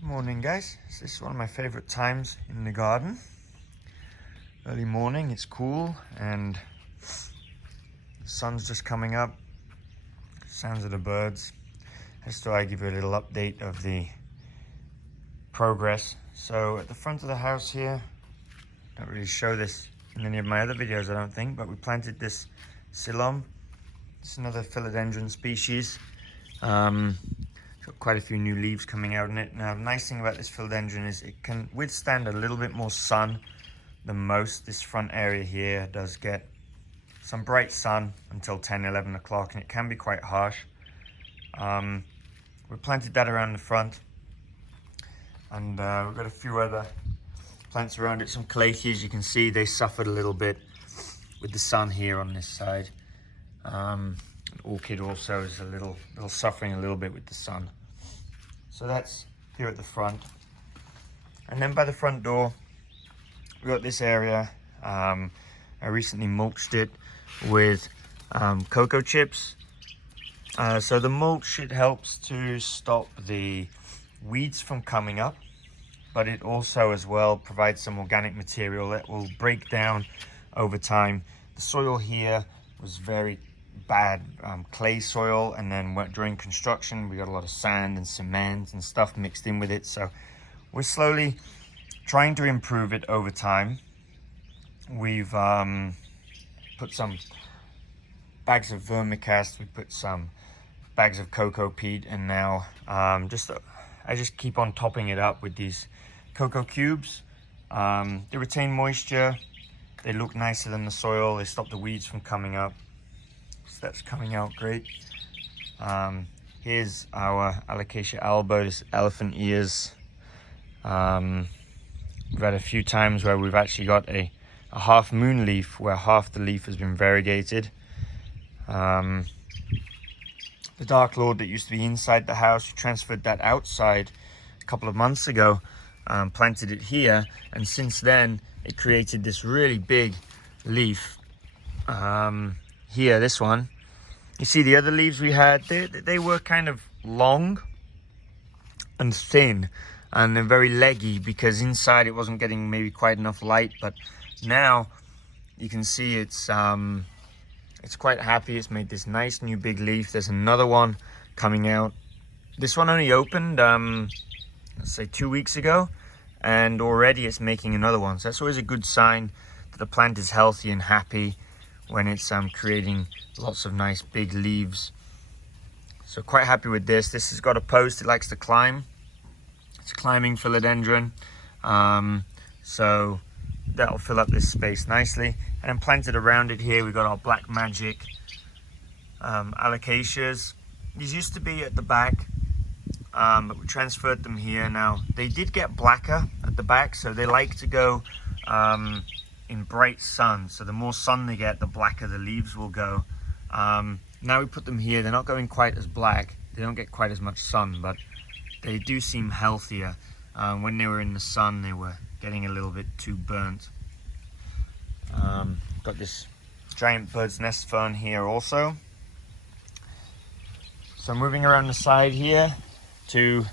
Good morning, guys. This is one of my favorite times in the garden. Early morning, it's cool and the sun's just coming up. Sounds of the birds. Just thought I'd give you a little update of the progress. So at the front of the house here, don't really show this in any of my other videos, I don't think, but we planted this Silom. It's another philodendron species. Got quite a few new leaves coming out in it. Now, the nice thing about this philodendron is it can withstand a little bit more sun than most. This front area here does get some bright sun until 10, 11 o'clock, and it can be quite harsh. We planted that around the front, and we've got a few other plants around it. Some Calatheas, you can see they suffered a little bit with the sun here on this side. Orchid also is a little suffering a little bit with the sun. So that's here at the front. And then by the front door, we got this area. I recently mulched it with cocoa chips. So the mulch, it helps to stop the weeds from coming up, but it also as well provides some organic material that will break down over time. The soil here was very bad clay soil, and then during construction we got a lot of sand and cement and stuff mixed in with it, so we're slowly trying to improve it over time. We've put some bags of vermicast, we put some bags of cocoa peat, and now I just keep on topping it up with these cocoa cubes. They retain moisture, they look nicer than the soil, they stop the weeds from coming up. So that's coming out great. Here's our Alocasia alba, this elephant ears. We've had a few times where we've actually got a half moon leaf where half the leaf has been variegated. The Dark Lord that used to be inside the house, we transferred that outside a couple of months ago, planted it here, and since then it created this really big leaf. Here, this one, you see the other leaves we had, they were kind of long and thin, and they're very leggy because inside it wasn't getting maybe quite enough light. But now you can see it's quite happy. It's made this nice new big leaf. There's another one coming out. This one only opened let's say 2 weeks ago, and already it's making another one. So that's always a good sign that the plant is healthy and happy when it's creating lots of nice big leaves. So quite happy with this. This has got a post, it likes to climb. It's a climbing philodendron. So that'll fill up this space nicely. And then planted around it here, we've got our Black Magic Alocasias. These used to be at the back, but we transferred them here. Now, they did get blacker at the back, so they like to go in bright sun. So the more sun they get, the blacker the leaves will go. Now we put them here, they're not going quite as black. They don't get quite as much sun, but they do seem healthier. When they were in the sun, they were getting a little bit too burnt. Got this giant bird's nest fern here also. So moving around the side here to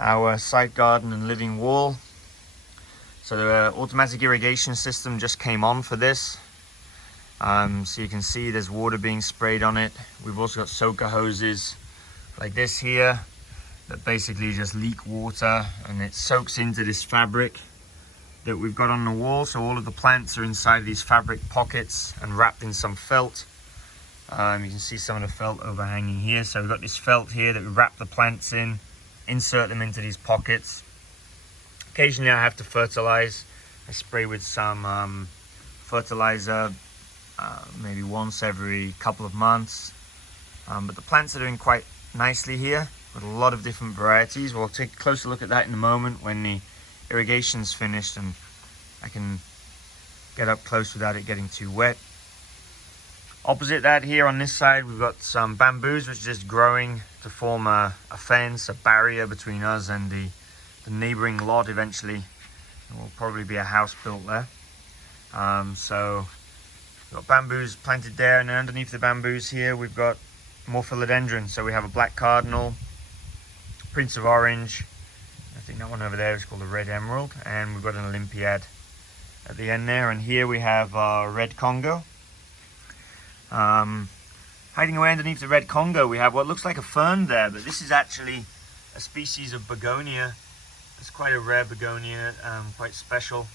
our side garden and living wall. So the automatic irrigation system just came on for this. So you can see there's water being sprayed on it. We've also got soaker hoses like this here that basically just leak water, and it soaks into this fabric that we've got on the wall. So all of the plants are inside these fabric pockets and wrapped in some felt. You can see some of the felt overhanging here. So we've got this felt here that we wrap the plants in, insert them into these pockets. Occasionally I have to fertilize. I spray with some fertilizer maybe once every couple of months. But the plants are doing quite nicely here with a lot of different varieties. We'll take a closer look at that in a moment when the irrigation's finished and I can get up close without it getting too wet. Opposite that here on this side, we've got some bamboos which are just growing to form a fence, a barrier between us and the neighboring lot. Eventually there will probably be a house built there. So we've got bamboos planted there, and then underneath the bamboos here we've got more philodendrons. So we have a black cardinal, Prince of Orange, think that one over there is called a red emerald, and we've got an Olympiad at the end there. And here we have our red Congo. Hiding away underneath the red Congo, we have what looks like a fern there, but this is actually a species of begonia. It's quite a rare begonia, quite special.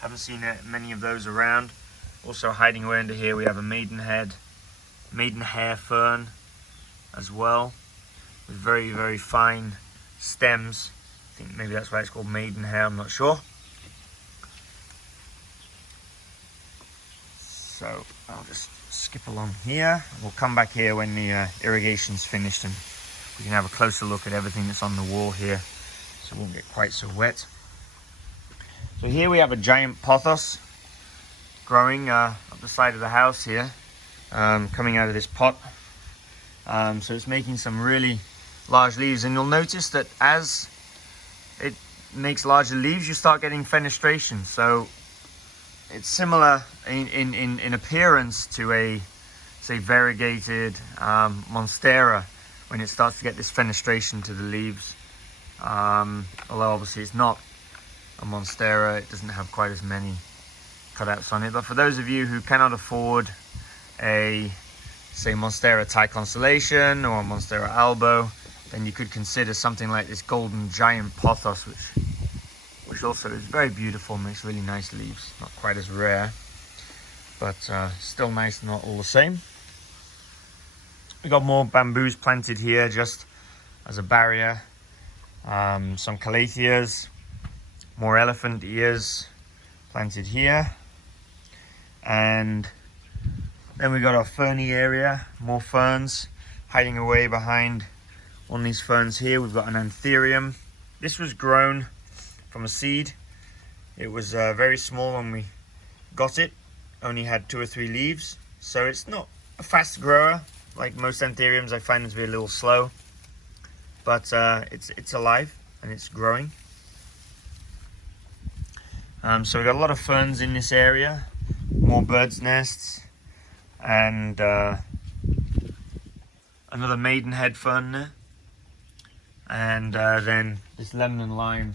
Haven't seen many of those around. Also hiding away under here we have a maidenhair fern as well, with very, very fine stems. I think maybe that's why it's called maidenhair, I'm not sure. So I'll just skip along here. We'll come back here when the irrigation's finished and we can have a closer look at everything that's on the wall here, so it won't get quite so wet. So here we have a giant pothos growing up the side of the house here, coming out of this pot. So it's making some really large leaves, and you'll notice that as it makes larger leaves you start getting fenestration. So it's similar in appearance to a, say, variegated monstera, when it starts to get this fenestration to the leaves. Although obviously it's not a monstera, it doesn't have quite as many cutouts on it. But for those of you who cannot afford a, say, monstera Thai constellation or a monstera albo, then you could consider something like this golden giant pothos, which also is very beautiful, makes really nice leaves. Not quite as rare, but still nice, not all the same. We got more bamboos planted here just as a barrier. Some calatheas, more elephant ears planted here. And then we got our ferny area, more ferns hiding away behind one of these ferns here. We've got an anthurium. This was grown from a seed. It was very small when we got it, only had 2 or 3 leaves, so it's not a fast grower. Like most anthuriums, I find them to be a little slow, but it's alive and it's growing. So we've got a lot of ferns in this area, more birds' nests, and another maidenhead fern there, and then this lemon and lime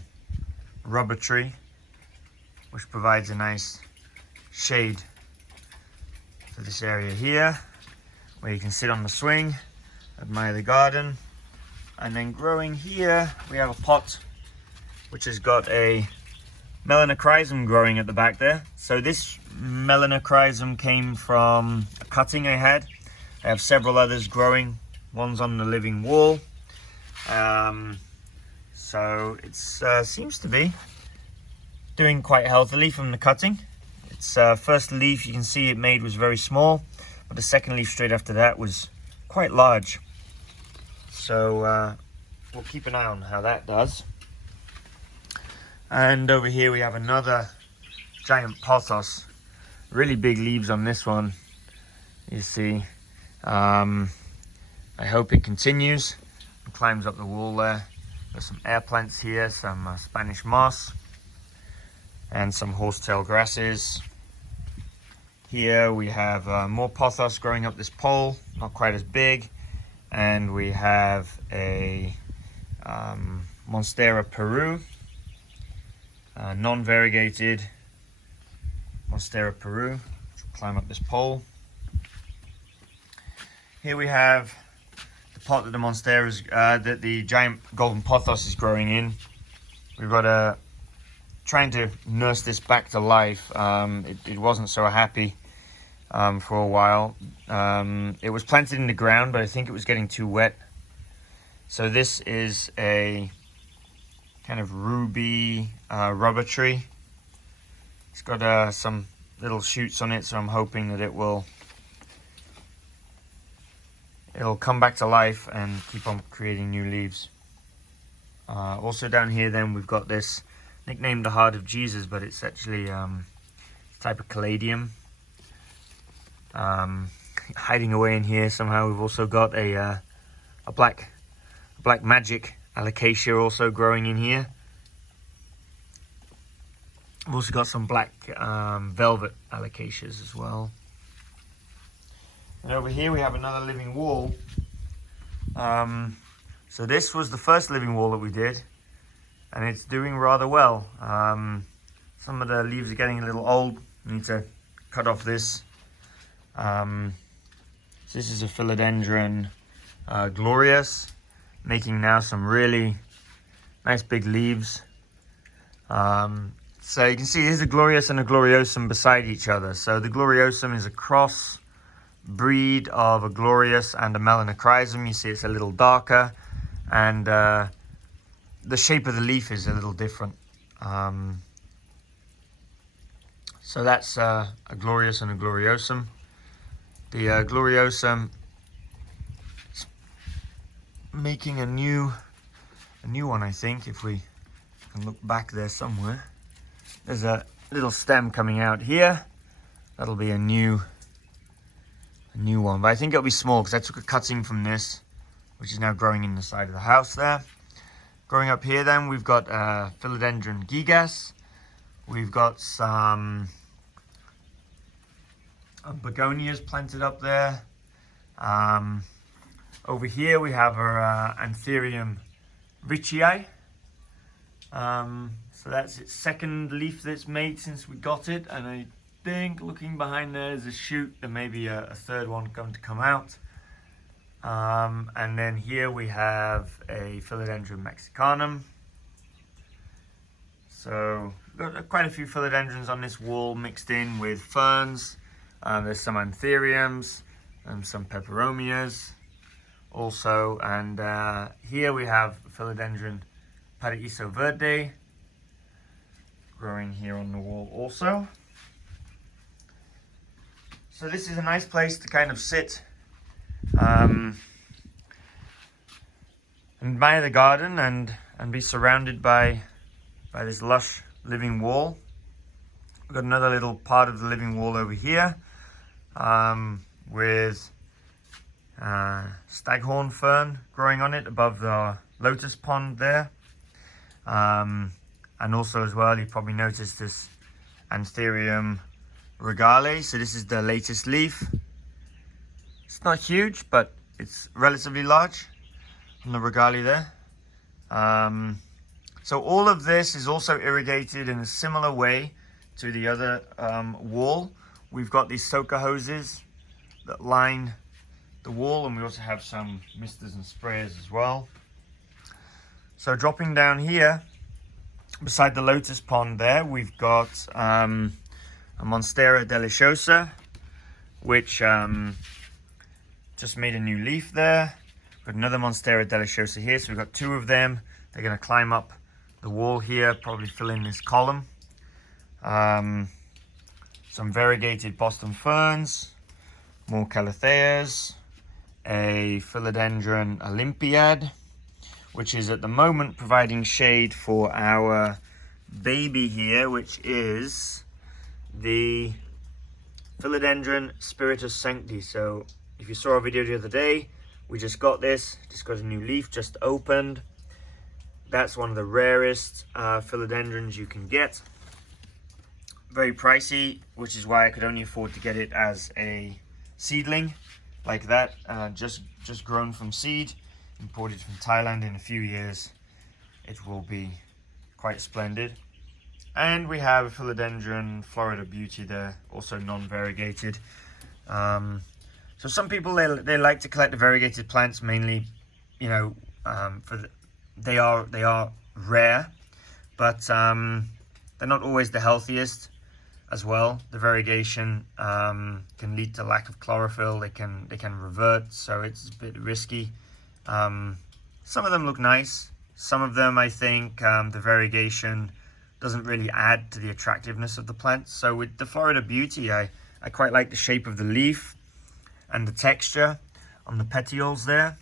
rubber tree, which provides a nice shade for this area here, where you can sit on the swing, admire the garden. And then growing here we have a pot which has got a melanochrysum growing at the back there. So this melanochrysum came from a cutting I had. I have several others growing, one's on the living wall. So it seems to be doing quite healthily from the cutting. Its first leaf, you can see it made, was very small, but the second leaf straight after that was quite large. So we'll keep an eye on how that does. And over here we have another giant pothos. Really big leaves on this one, you see. I hope it continues and climbs up the wall there. There's some air plants here, some Spanish moss, and some horsetail grasses. Here we have more pothos growing up this pole, not quite as big. And we have a Monstera Peru, non-variegated Monstera Peru, which will climb up this pole. Here we have the pot that the Monstera's, that the giant golden pothos is growing in. We've got trying to nurse this back to life. It wasn't so happy for a while. It was planted in the ground, but I think it was getting too wet. So this is a kind of ruby rubber tree. It's got some little shoots on it, so I'm hoping that it'll come back to life and keep on creating new leaves. Also down here then we've got this, nicknamed the Heart of Jesus, but it's actually a type of caladium. Hiding away in here somehow we've also got a black magic alocasia also growing in here. We've also got some black velvet alocasias as well. And over here we have another living wall. So this was the first living wall that we did, and it's doing rather well. Some of the leaves are getting a little old. We need to cut off this. So this is a Philodendron Glorious, making now some really nice big leaves. So you can see here's a Glorious and a Gloriosum beside each other. So the Gloriosum is a cross breed of a Glorious and a Melanochrysum. You see it's a little darker, and the shape of the leaf is a little different. So that's a Glorious and a Gloriosum. The Gloriosum is making a new one, I think, if we can look back there somewhere. There's a little stem coming out here. That'll be a new one, but I think it'll be small because I took a cutting from this, which is now growing in the side of the house there. Growing up here then, we've got Philodendron Gigas. We've got some Begonias planted up there. Over here we have our Anthurium Richii. So that's its second leaf that's made since we got it, and I think looking behind there is a shoot. There may be a third one going to come out. And then here we have a Philodendron Mexicanum. So we've got quite a few philodendrons on this wall mixed in with ferns. There's some anthuriums and some peperomias also. And here we have Philodendron Pariso Verde growing here on the wall also. So this is a nice place to kind of sit and admire the garden and be surrounded by this lush living wall. We've got another little part of the living wall over here with Staghorn Fern growing on it above the lotus pond there. And also as well, you probably noticed this Aetherium regale. So this is the latest leaf. It's not huge, but it's relatively large on the regale there. So all of this is also irrigated in a similar way to the other wall. We've got these soaker hoses that line the wall, and we also have some misters and sprayers as well. So dropping down here beside the lotus pond there, we've got a Monstera deliciosa, which just made a new leaf there. We've got another Monstera deliciosa here, so we've got two of them. They're going to climb up the wall here, probably fill in this column. Some variegated Boston ferns, more Calatheas, a Philodendron Olympiad, which is at the moment providing shade for our baby here, which is the Philodendron Spiritus Sancti. So if you saw our video the other day, we just got this, just got a new leaf, just opened. That's one of the rarest philodendrons you can get. Very pricey, which is why I could only afford to get it as a seedling like that, just grown from seed, imported from Thailand. In a few years it will be quite splendid. And we have a Philodendron Florida Beauty there, also non-variegated. So some people, they like to collect the variegated plants mainly, you know, they are rare, but they're not always the healthiest as well. The variegation can lead to lack of chlorophyll. They can revert, so it's a bit risky. Some of them look nice. Some of them, I think, the variegation doesn't really add to the attractiveness of the plant. So with the Florida Beauty, I quite like the shape of the leaf and the texture on the petioles there.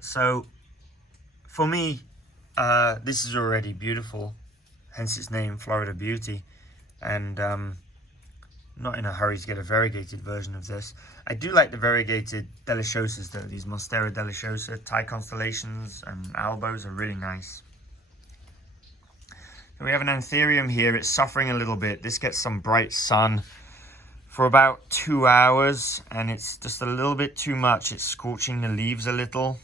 So for me, this is already beautiful, hence its name, Florida Beauty. And not in a hurry to get a variegated version of this. I do like the variegated deliciosas though. These Monstera deliciosa, Thai constellations and albos are really nice. So we have an anthurium here. It's suffering a little bit. This gets some bright sun for about 2 hours and it's just a little bit too much. It's scorching the leaves a little.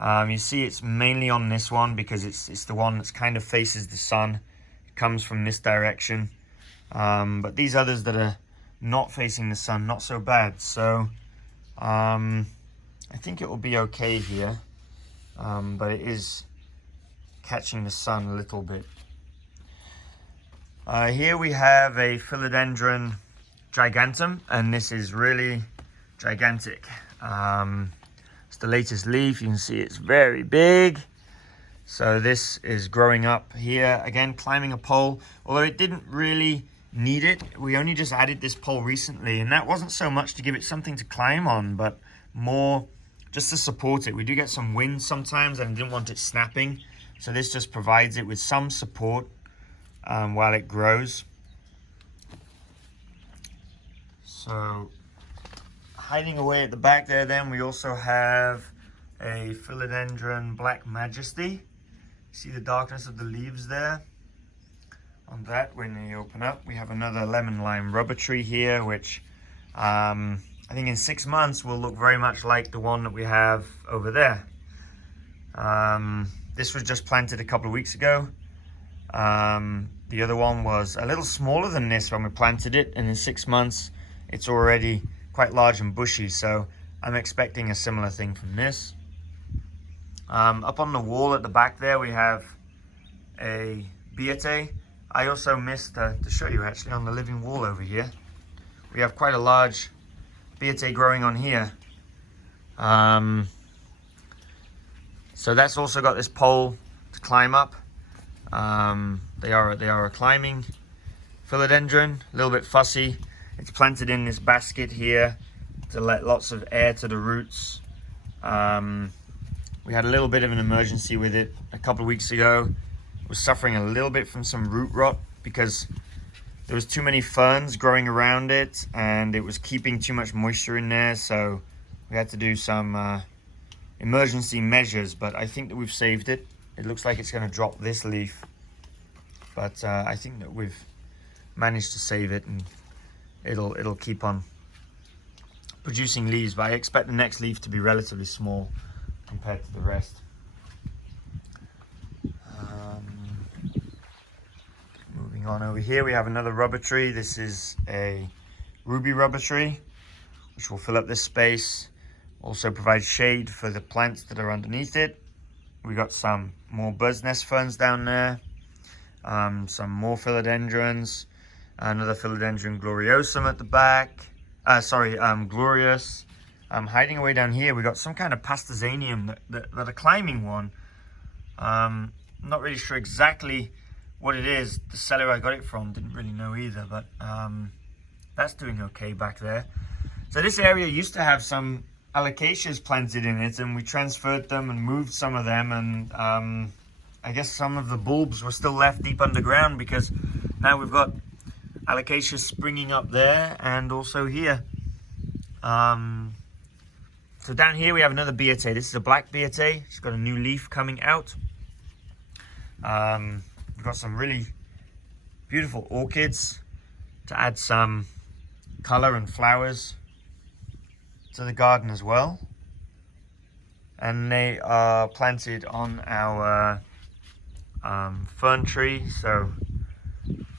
You see it's mainly on this one because it's the one that's kind of faces the sun. It comes from this direction. But these others that are not facing the sun, not so bad. So I think it will be okay here. But it is catching the sun a little bit. Here we have a Philodendron Gigantum, and this is really gigantic. It's the latest leaf. You can see it's very big. So this is growing up here, again climbing a pole, although it didn't really need it. We only just added this pole recently, and that wasn't so much to give it something to climb on, but more just to support it. We do get some wind sometimes, and I didn't want it snapping, so this just provides it with some support while it grows. So hiding away at the back there, then we also have a Philodendron Black Majesty. See the darkness of the leaves there? On that, when they open up, we have another lemon lime rubber tree here, which I think in 6 months will look very much like the one that we have over there. This was just planted a couple of weeks ago. The other one was a little smaller than this when we planted it, and in 6 months it's already quite large and bushy, so I'm expecting a similar thing from this. Up on the wall at the back there we have a Verde. I also missed to show you actually on the living wall over here. We have quite a large Verde growing on here. So that's also got this pole to climb up. They are a climbing philodendron, a little bit fussy. It's planted in this basket here to let lots of air to the roots. We had a little bit of an emergency with it a couple of weeks ago. It was suffering a little bit from some root rot because there was too many ferns growing around it, and it was keeping too much moisture in there, so we had to do some emergency measures, but I think that we've saved it. It looks like it's going to drop this leaf, but I think that we've managed to save it, and it'll keep on producing leaves, but I expect the next leaf to be relatively small compared to the rest. Moving on over here, we have another rubber tree. This is a ruby rubber tree, which will fill up this space. Also provides shade for the plants that are underneath it. We got some more bird's nest ferns down there, some more philodendrons, another Philodendron gloriosum at the back. Glorious. Hiding away down here, we got some kind of pastazanium, that a climbing one. Not really sure exactly what it is. The seller I got it from didn't really know either, but that's doing okay back there. So this area used to have some alocasias planted in it, and we transferred them and moved some of them, and I guess some of the bulbs were still left deep underground because now we've got alocasias springing up there and also here. So down here we have another Verde. This is a black Verde. It's got a new leaf coming out. We've got some really beautiful orchids to add some color and flowers to the garden as well. And they are planted on our fern tree, so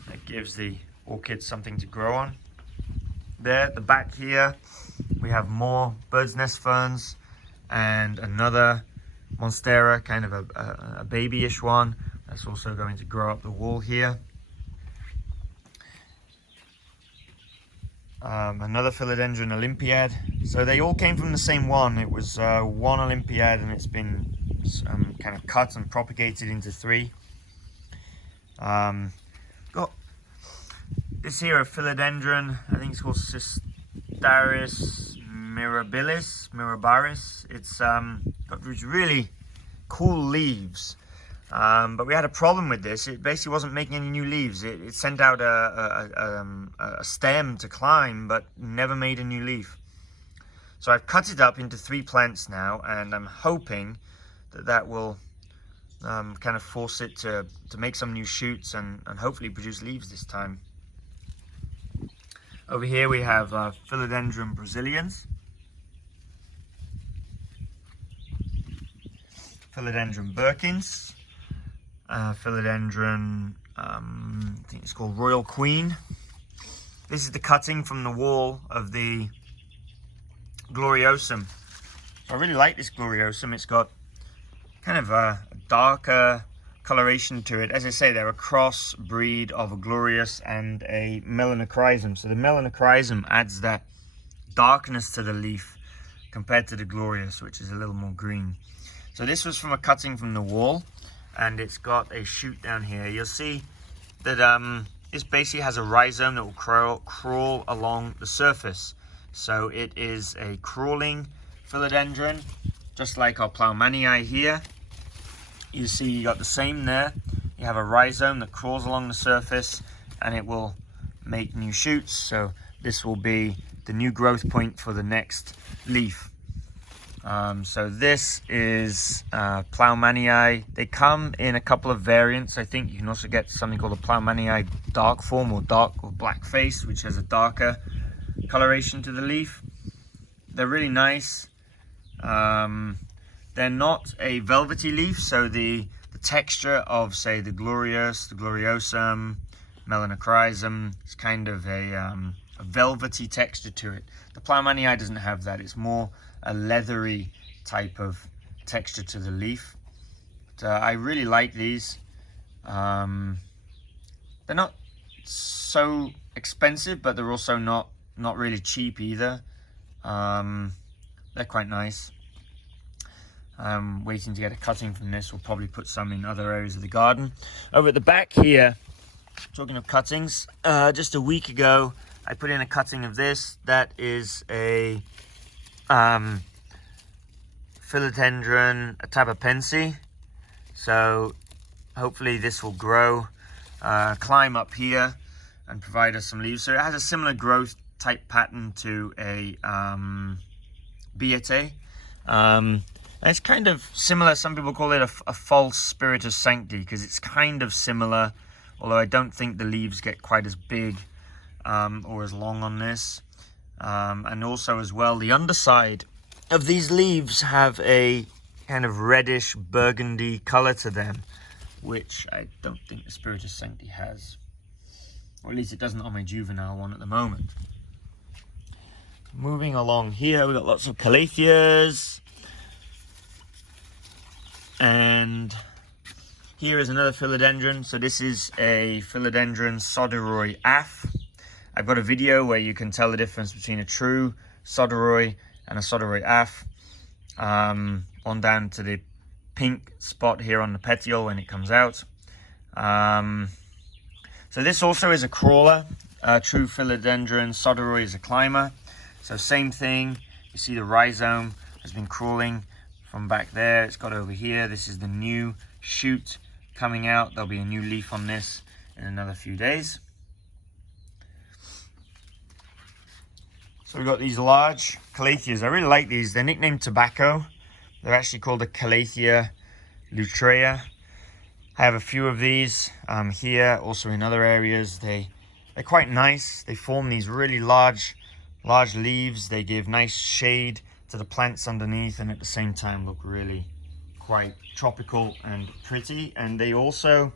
that gives the orchids something to grow on. There at the back here we have more bird's nest ferns and another monstera, kind of a babyish one that's also going to grow up the wall here. Another Philodendron Olympiad. So they all came from the same one. It was one Olympiad, and it's been kind of cut and propagated into 3. Got this here, a Philodendron, I think it's called Cistaris mirabaris. It's got these really cool leaves, but we had a problem with this. It basically wasn't making any new leaves. It sent out a stem to climb, but never made a new leaf. So I've cut it up into 3 plants now, and I'm hoping that will kind of force it to make some new shoots and hopefully produce leaves this time. Over here we have Philodendron Brazilians. Philodendron Birkins, Philodendron, I think it's called Royal Queen. This is the cutting from the wall of the Gloriosum. So I really like this Gloriosum. It's got kind of a darker coloration to it. As I say, they're a cross breed of a Glorious and a Melanochrysum. So the Melanochrysum adds that darkness to the leaf compared to the Glorious, which is a little more green. So this was from a cutting from the wall, and it's got a shoot down here. You'll see that this basically has a rhizome that will crawl along the surface. So it is a crawling philodendron, just like our Plow Maniai here. You see you got the same there. You have a rhizome that crawls along the surface and it will make new shoots. So this will be the new growth point for the next leaf. So this is Plow Maniai. They come in a couple of variants. I think you can also get something called a Plow Maniai dark form or dark or black face, which has a darker coloration to the leaf. They're really nice. They're not a velvety leaf, so the texture of, say, the Glorious, the Gloriosum, Melanochrysum is kind of a velvety texture to it. The Plow Maniai doesn't have that. It's more a leathery type of texture to the leaf. But, I really like these. They're not so expensive, but they're also not really cheap either. They're quite nice. I'm waiting to get a cutting from this. We'll probably put some in other areas of the garden. Over at the back here, talking of cuttings, just a week ago I put in a cutting of this. That is a Philodendron Atabapensi. So hopefully this will grow, climb up here and provide us some leaves. So it has a similar growth type pattern to a Beate. And it's kind of similar. Some people call it a false Spiritus Sancti because it's kind of similar, although I don't think the leaves get quite as big or as long on this. And also as well, the underside of these leaves have a kind of reddish burgundy color to them, which I don't think the Spiritus Sancti has, or at least it doesn't on my juvenile one at the moment. Moving along here, we've got lots of Calatheas. And here is another philodendron. So this is a Philodendron Soderoy Af. I've got a video where you can tell the difference between a true Soderoy and a Soderoy Af. On down to the pink spot here on the petiole when it comes out. So this also is a crawler. True Philodendron Soderoy is a climber. So same thing. You see the rhizome has been crawling from back there. It's got over here. This is the new shoot coming out. There'll be a new leaf on this in another few days. So we've got these large Calatheas. I really like these. They're nicknamed Tobacco. They're actually called a Calathea Lutreya. I have a few of these here, also in other areas. They're quite nice. They form these really large leaves. They give nice shade to the plants underneath, and at the same time look really quite tropical and pretty. And they also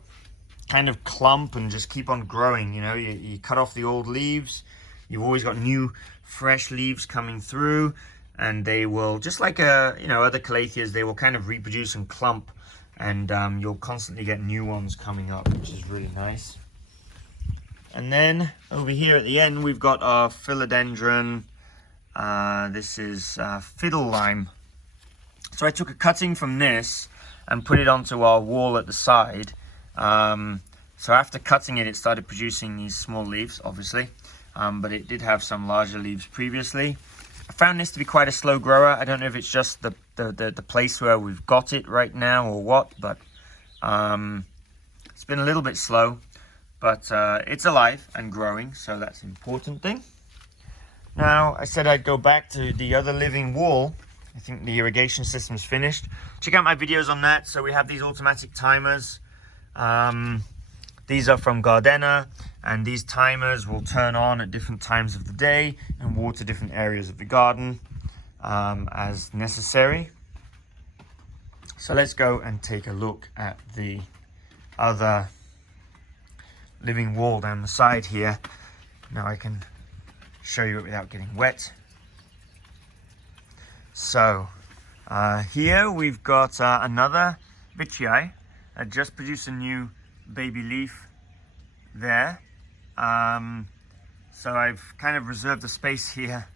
kind of clump and just keep on growing. You know, you cut off the old leaves, you've always got new fresh leaves coming through, and they will, just like other Calatheas, they will kind of reproduce and clump, and you'll constantly get new ones coming up, which is really nice. And then over here at the end we've got our Philodendron. This is Fiddle Lime. So I took a cutting from this and put it onto our wall at the side. So after cutting it, it started producing these small leaves, obviously, but it did have some larger leaves previously. I found this to be quite a slow grower. I don't know if it's just the place where we've got it right now or what, but it's been a little bit slow, but it's alive and growing, so that's an important thing. Now, I said I'd go back to the other living wall. I think the irrigation system's finished. Check out my videos on that. So we have these automatic timers. These are from Gardena, and these timers will turn on at different times of the day and water different areas of the garden as necessary. So let's go and take a look at the other living wall down the side here. Now I can show you it without getting wet. So here we've got another Vichii. I just produced a new baby leaf there. So I've kind of reserved the space here.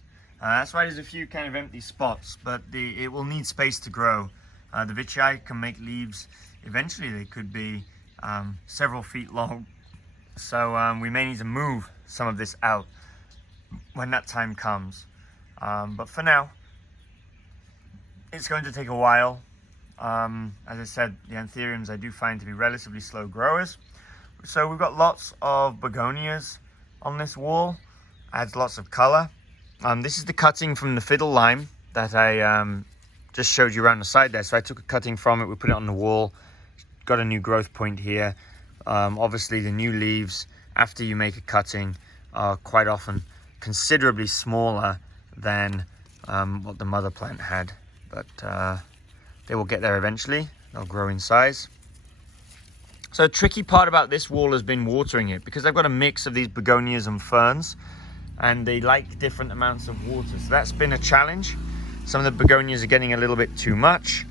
That's why there's a few kind of empty spots, but it will need space to grow. The Vichii can make leaves. Eventually they could be several feet long. So we may need to move some of this out when that time comes. But for now, it's going to take a while. As I said, the anthuriums I do find to be relatively slow growers. So we've got lots of begonias on this wall. Adds lots of color. This is the cutting from the Fiddle Lime that I just showed you around the side there. So I took a cutting from it, we put it on the wall, got a new growth point here. Obviously the new leaves after you make a cutting are quite often considerably smaller than what the mother plant had, but they will get there eventually. They'll grow in size. So the tricky part about this wall has been watering it, because I've got a mix of these begonias and ferns and they like different amounts of water. So that's been a challenge. Some of the begonias are getting a little bit too much,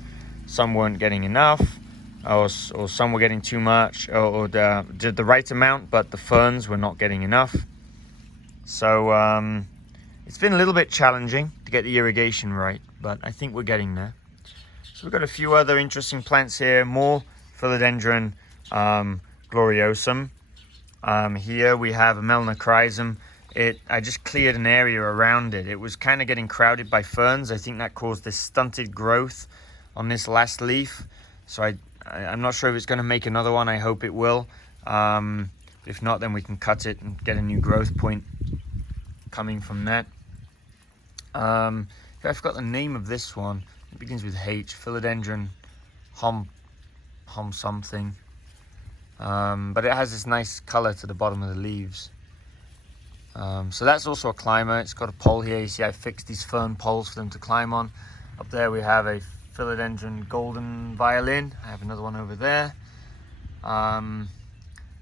some weren't getting enough, or some were getting too much, or the right amount, but the ferns were not getting enough. So it's been a little bit challenging to get the irrigation right, but I think we're getting there. So we've got a few other interesting plants here, more Philodendron gloriosum. Here we have a melanochrysum. I just cleared an area around it. It was kind of getting crowded by ferns. I think that caused this stunted growth on this last leaf. So I'm not sure if it's going to make another one. I hope it will. If not, then we can cut it and get a new growth point coming from that. I forgot the name of this one. It begins with H. Philodendron hom something. But it has this nice color to the bottom of the leaves. So that's also a climber. It's got a pole here. You see I fixed these fern poles for them to climb on. Up there we have a Philodendron golden violin. I have another one over there. We've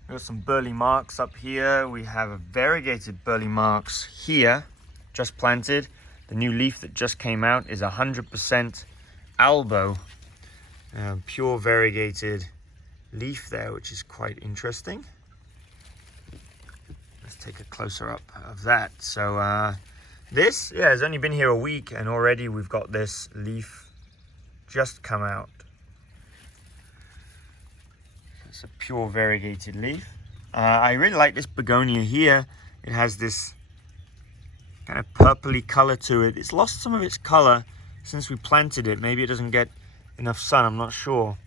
got some burley marks up here. We have a variegated burley marks here, just planted. The new leaf that just came out is 100% albo. Pure variegated leaf there, which is quite interesting. Let's take a closer up of that. So this has only been here a week and already we've got this leaf just come out. It's a pure variegated leaf. I really like this begonia here. It has this kind of purpley color to it. It's lost some of its color since we planted it. Maybe it doesn't get enough sun, I'm not sure.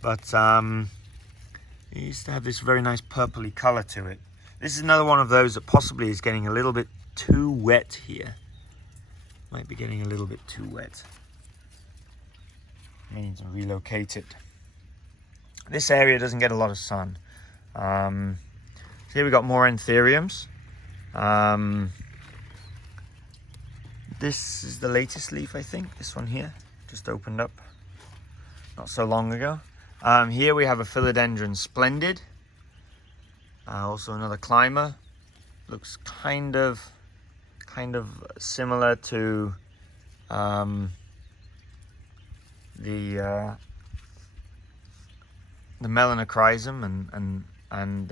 But it used to have this very nice purpley color to it. This is another one of those that possibly is getting a little bit too wet here. Might be getting a little bit too wet. May need to relocate it. This area doesn't get a lot of sun. So here we got more anthuriums. This is the latest leaf, I think. This one here just opened up not so long ago. Here we have a Philodendron Splendid. Also another climber. Looks kind of similar to the melanochrysum and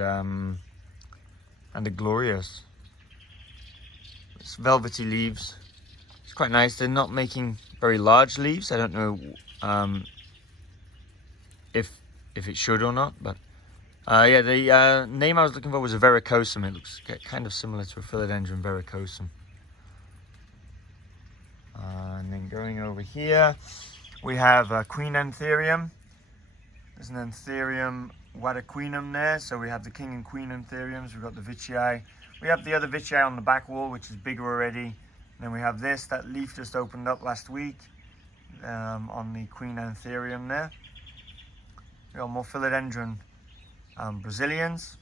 the glorious. It's velvety leaves. It's quite nice. They're not making very large leaves. I don't know if it should or not, but yeah, the name I was looking for was a verrucosum. It looks kind of similar to a Philodendron verrucosum. And then going over here, we have a queen anthurium. There's an anthurium wadaquinum there. So we have the king and queen anthuriums. We've got the Vichii. We have the other Vichii on the back wall, which is bigger already. And then we have this. That leaf just opened up last week on the queen anthurium there. We got more Philodendron Brazilians.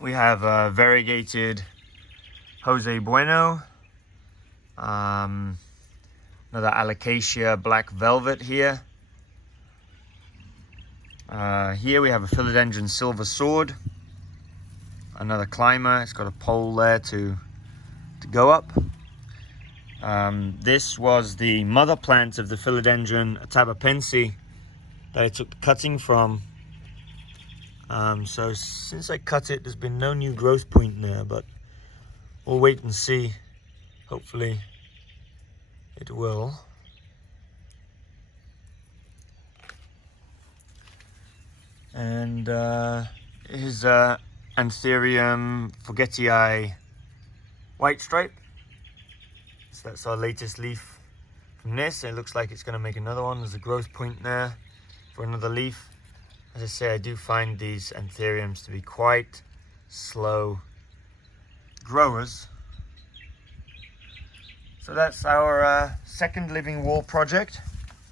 We have variegated Jose Bueno. Another Alocasia black velvet here. Here we have a Philodendron Silver Sword, another climber. It's got a pole there to go up. This was the mother plant of the Philodendron Atabapensi that I took the cutting from. So since I cut it, there's been no new growth point there, but we'll wait and see. Hopefully it will. And here's Anthurium forgetii white stripe. So that's our latest leaf from this. It looks like it's going to make another one. There's a growth point there for another leaf. As I say, I do find these anthuriums to be quite slow growers. So that's our second living wall project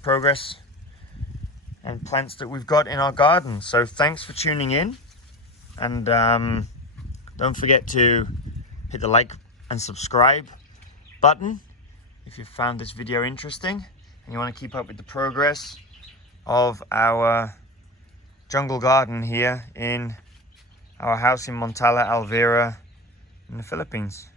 progress and plants that we've got in our garden. So thanks for tuning in, and don't forget to hit the like and subscribe button if you found this video interesting and you want to keep up with the progress of our jungle garden here in our house in Montala, Alviera in the Philippines.